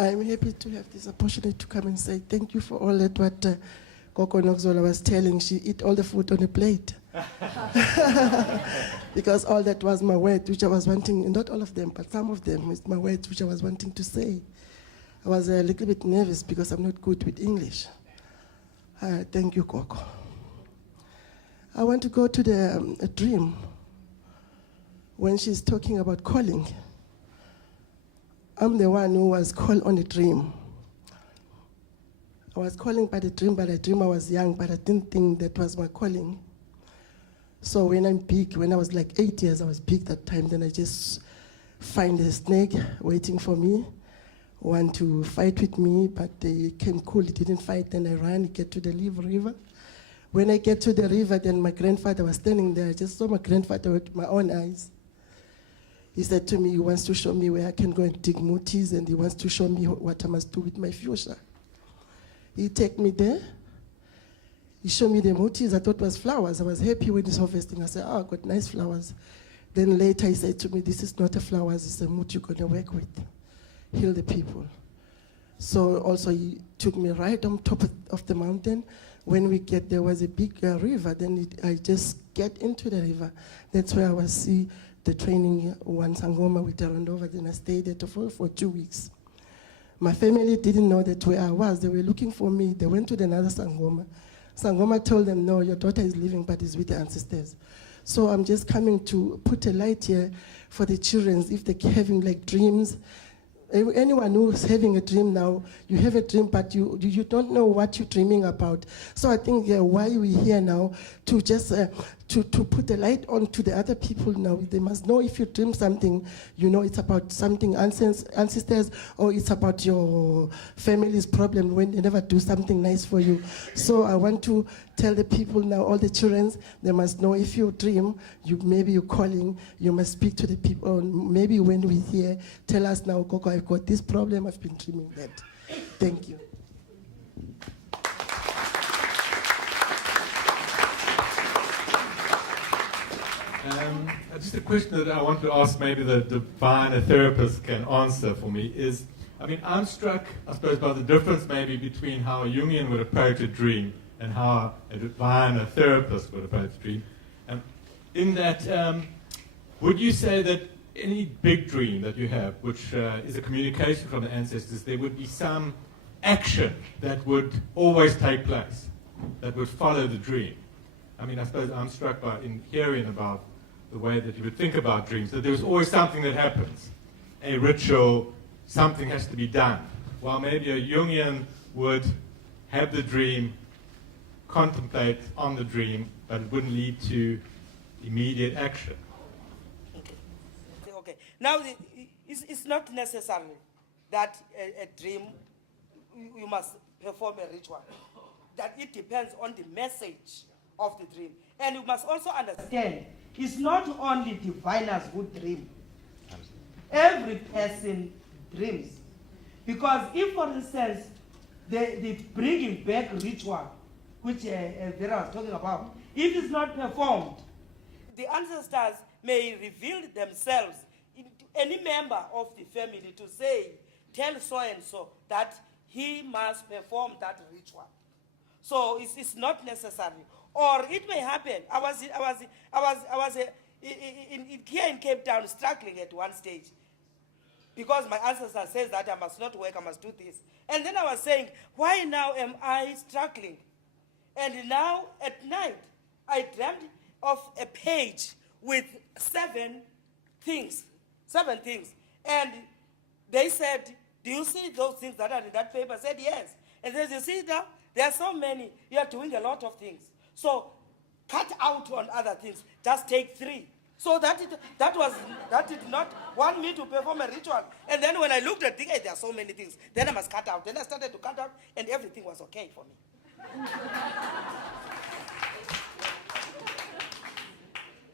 I'm happy to have this opportunity to come and say thank you for all that what Koko Nokzola was telling. She eat all the food on a plate. Because all that was my word, which I was wanting, not all of them, but some of them, is my words which I was wanting to say. I was a little bit nervous because I'm not good with English. Thank you, Koko. I want to go to the dream when she's talking about calling. I'm the one who was called on a dream. I was calling by the dream, but I dreamed I was young, but I didn't think that was my calling. So when I'm big, when I was like 8 years, I was big that time, then I just find a snake waiting for me, want to fight with me, but they came cool, he didn't fight, then I ran, get to the river. When I get to the river, then my grandfather was standing there. I just saw my grandfather with my own eyes. He said to me, he wants to show me where I can go and dig mutis, and he wants to show me what I must do with my fuchsia. He take me there. He showed me the mutis. I thought it was flowers. I was happy when he's harvesting. I said, oh, I got nice flowers. Then later he said to me, this is not a flowers, it's a muti you're going to work with. Heal the people. So also he took me right on top of the mountain. When we get there was a big river. Then I just get into the river. That's where I was see the training one Sangoma with Arandova. Then I stayed there for 2 weeks. My family didn't know that where I was. They were looking for me. They went to another Sangoma. Sangoma told them, no, your daughter is living, but is with the ancestors. So I'm just coming to put a light here for the children, if they're having like dreams. Anyone who's having a dream now, you have a dream, but you don't know what you're dreaming about. So I think why we're here now, to just to put the light on to the other people now. They must know if you dream something, you know it's about something ancestors, or it's about your family's problem when they never do something nice for you. So I want to tell the people now, all the children, they must know if you dream, maybe you're calling, you must speak to the people. Maybe when we're here, tell us now, Koko, I've got this problem, I've been dreaming that. Thank you. Just a question that I want to ask, maybe the divine therapist can answer for me is, I mean, I'm struck, I suppose, by the difference maybe between how a Jungian would approach a dream and how a divine therapist would approach a dream. In that, would you say that any big dream that you have, which is a communication from the ancestors, there would be some action that would always take place, that would follow the dream? I mean, I suppose I'm struck by in hearing about the way that you would think about dreams, that there's always something that happens, a ritual, something has to be done. While maybe a Jungian would have the dream, contemplate on the dream, but it wouldn't lead to immediate action. Okay. Now, it's not necessary that a dream, you must perform a ritual. That it depends on the message of the dream. And you must also understand, it's not only diviners who dream. Every person dreams. Because if, for instance, the bringing back ritual, which Vera was talking about, if it's not performed, the ancestors may reveal themselves in any member of the family to say, tell so-and-so that he must perform that ritual. So it's not necessary. Or it may happen. I was here in Cape Town struggling at one stage because my ancestor says that I must not work, I must do this. And then I was saying, why now am I struggling? And now at night, I dreamt of a page with 7 things. And they said, do you see those things that are in that paper? I said, yes. And they said, you see now, there are so many, you are doing a lot of things. So cut out on other things, just take 3. So that did not want me to perform a ritual. And then when I looked at things, there are so many things, then I must cut out. Then I started to cut out, and everything was okay for me.